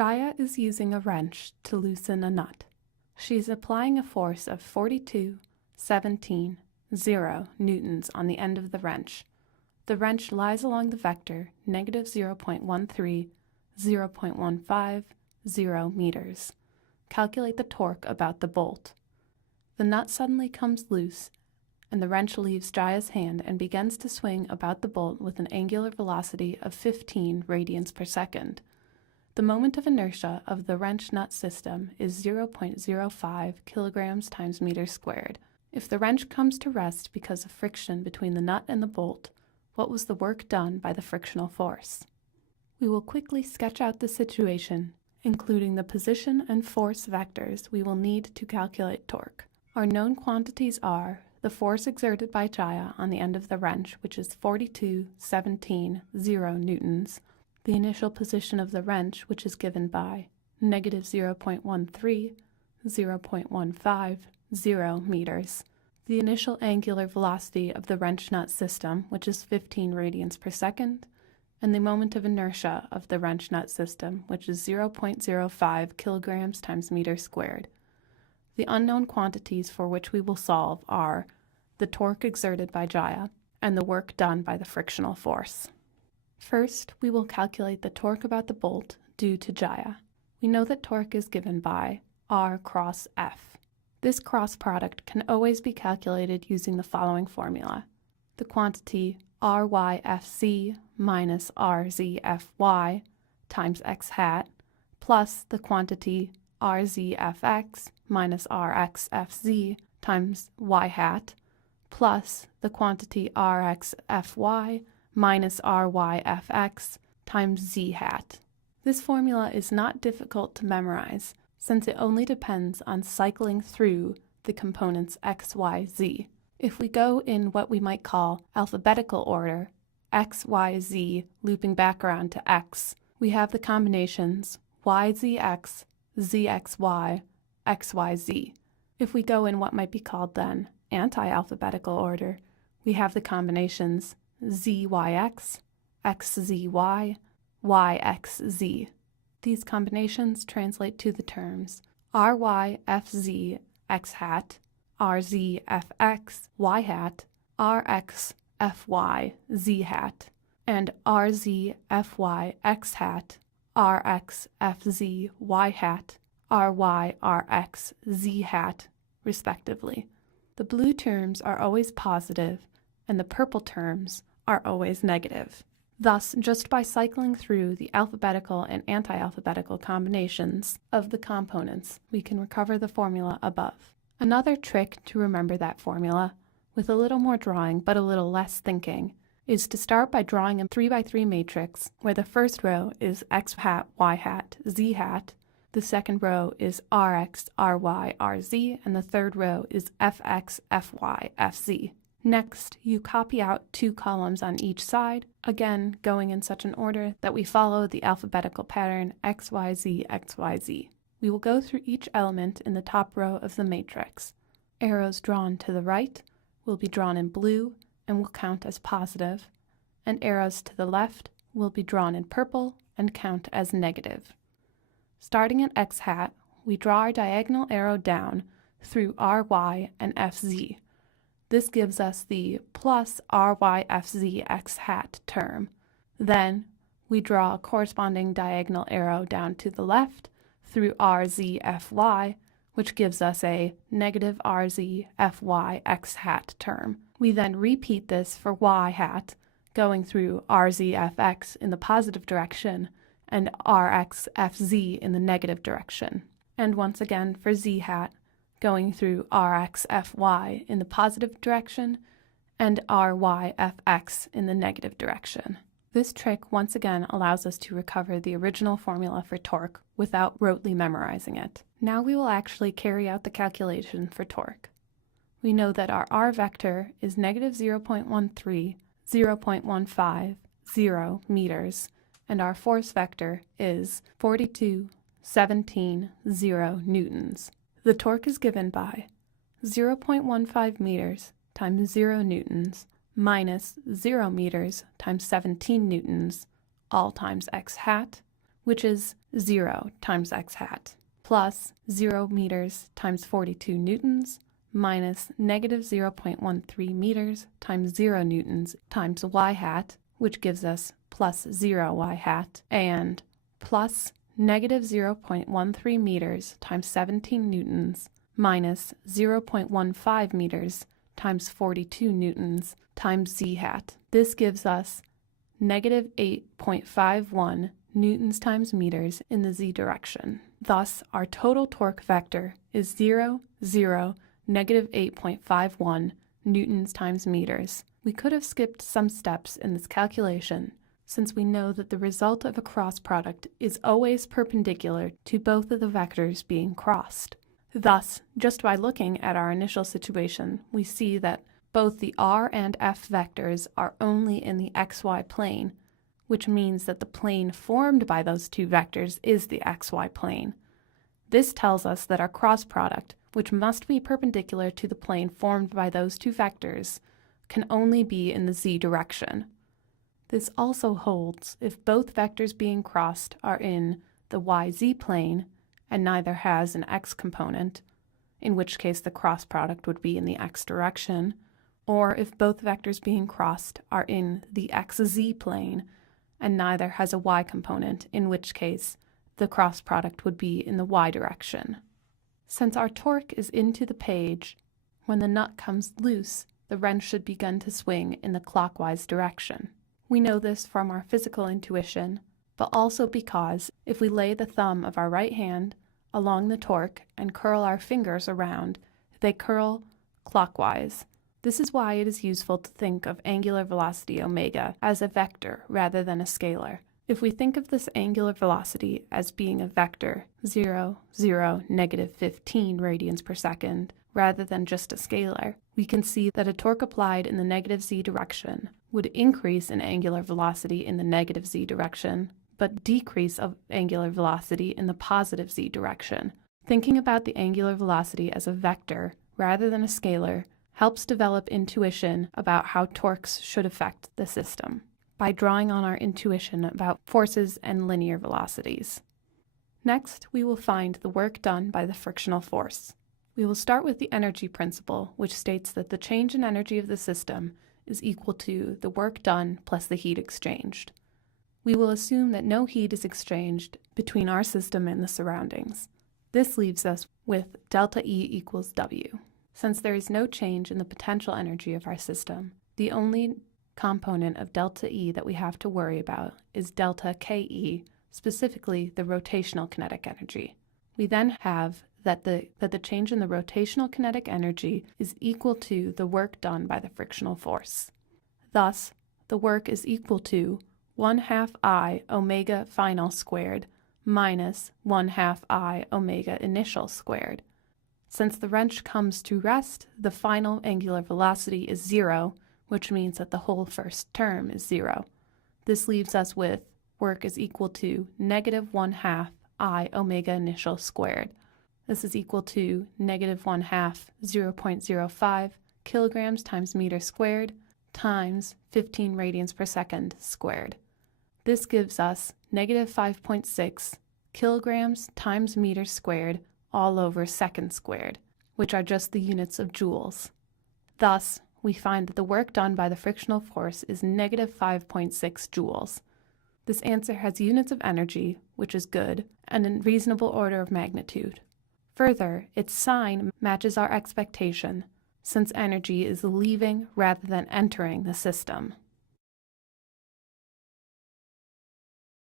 Jaya is using a wrench to loosen a nut. She is applying a force of 42.17 newtons on the end of the wrench. The wrench lies along the vector negative 0.13, 0.150 meters. Calculate the torque about the bolt. The nut suddenly comes loose, and the wrench leaves Jaya's hand and begins to swing about the bolt with an angular velocity of 15 radians per second. The moment of inertia of the wrench nut system is 0.05 kilograms times meters squared. If the wrench comes to rest because of friction between the nut and the bolt, what was the work done by the frictional force? We will quickly sketch out the situation, including the position and force vectors we will need to calculate torque. Our known quantities are the force exerted by Jaya on the end of the wrench, which is 42.17 newtons, the initial position of the wrench, which is given by negative 0.13, 0.150 meters, the initial angular velocity of the wrench nut system, which is 15 radians per second, and the moment of inertia of the wrench nut system, which is 0.05 kilograms times meters squared. The unknown quantities for which we will solve are the torque exerted by Jaya and the work done by the frictional force. First, we will calculate the torque about the bolt due to Jaya. We know that torque is given by R cross F. This cross product can always be calculated using the following formula. The quantity RYFC minus RZFY times x hat plus the quantity RZFX minus RXFZ times y hat plus the quantity RXFY minus RYFX times z hat. This formula is not difficult to memorize since it only depends on cycling through the components x, y, z. If we go in what we might call alphabetical order, x, y, z looping back around to x, we have the combinations yzx, zxy, xyz. If we go in what might be called then anti-alphabetical order, we have the combinations zyx, xzy, yxz. These combinations translate to the terms ryfz x hat, rzfx y hat, rxfy z hat, and rzfy x hat, rxfz y hat, ryrx z hat, respectively. The blue terms are always positive, and the purple terms are always negative. Thus, just by cycling through the alphabetical and anti-alphabetical combinations of the components, we can recover the formula above. Another trick to remember that formula, with a little more drawing but a little less thinking, is to start by drawing a 3x3 matrix where the first row is x hat, y hat, z hat, the second row is rx, ry, rz, and the third row is fx, fy, fz. Next, you copy out 2 columns on each side, again going in such an order that we follow the alphabetical pattern XYZ, XYZ. We will go through each element in the top row of the matrix. Arrows drawn to the right will be drawn in blue and will count as positive, and arrows to the left will be drawn in purple and count as negative. Starting at X hat, we draw our diagonal arrow down through RY and FZ. This gives us the plus RYFZ x hat term. Then we draw a corresponding diagonal arrow down to the left through RZFY, which gives us a negative RZFY x hat term. We then repeat this for Y hat, going through RZFX in the positive direction and RXFZ in the negative direction. And once again for Z hat, going through RXFY in the positive direction and RYFX in the negative direction. This trick once again allows us to recover the original formula for torque without rotely memorizing it. Now we will actually carry out the calculation for torque. We know that our R vector is negative 0.13, 0.150 meters, and our force vector is 42.17 newtons. The torque is given by 0.15 meters times 0 newtons minus 0 meters times 17 newtons, all times x hat, which is 0 times x hat, plus 0 meters times 42 newtons, minus negative 0.13 meters times 0 newtons times y hat, which gives us plus 0 y hat, and plus negative 0.13 meters times 17 newtons minus 0.15 meters times 42 newtons times z hat. This gives us negative 8.51 newtons times meters in the z direction. Thus, our total torque vector is 0, 0, negative 8.51 newtons times meters. We could have skipped some steps in this calculation, since we know that the result of a cross product is always perpendicular to both of the vectors being crossed. Thus, just by looking at our initial situation, we see that both the r and f vectors are only in the xy plane, which means that the plane formed by those two vectors is the xy plane. This tells us that our cross product, which must be perpendicular to the plane formed by those two vectors, can only be in the z direction. This also holds if both vectors being crossed are in the yz plane and neither has an x component, in which case the cross product would be in the x direction, or if both vectors being crossed are in the xz plane and neither has a y component, in which case the cross product would be in the y direction. Since our torque is into the page, when the nut comes loose, the wrench should begin to swing in the clockwise direction. We know this from our physical intuition, but also because if we lay the thumb of our right hand along the torque and curl our fingers around, they curl clockwise. This is why it is useful to think of angular velocity omega as a vector rather than a scalar. If we think of this angular velocity as being a vector 0, 0, negative 15 radians per second, rather than just a scalar, we can see that a torque applied in the negative z direction would increase in angular velocity in the negative z direction, but decrease of angular velocity in the positive z direction. Thinking about the angular velocity as a vector rather than a scalar helps develop intuition about how torques should affect the system, by drawing on our intuition about forces and linear velocities. Next, we will find the work done by the frictional force. We will start with the energy principle, which states that the change in energy of the system is equal to the work done plus the heat exchanged. We will assume that no heat is exchanged between our system and the surroundings. This leaves us with delta E equals W. Since there is no change in the potential energy of our system, the only component of delta E that we have to worry about is delta KE, specifically the rotational kinetic energy. We then have that the change in the rotational kinetic energy is equal to the work done by the frictional force. Thus, the work is equal to 1/2 I omega final squared minus 1/2 I omega initial squared. Since the wrench comes to rest, the final angular velocity is 0, which means that the whole first term is 0. This leaves us with work is equal to negative 1/2 I omega initial squared. This is equal to negative 1/2 0.05 kilograms times meter squared times 15 radians per second squared. This gives us negative 5.6 kilograms times meter squared all over second squared, which are just the units of joules. Thus, we find that the work done by the frictional force is negative 5.6 joules. This answer has units of energy, which is good, and a reasonable order of magnitude. Further, its sign matches our expectation, since energy is leaving rather than entering the system.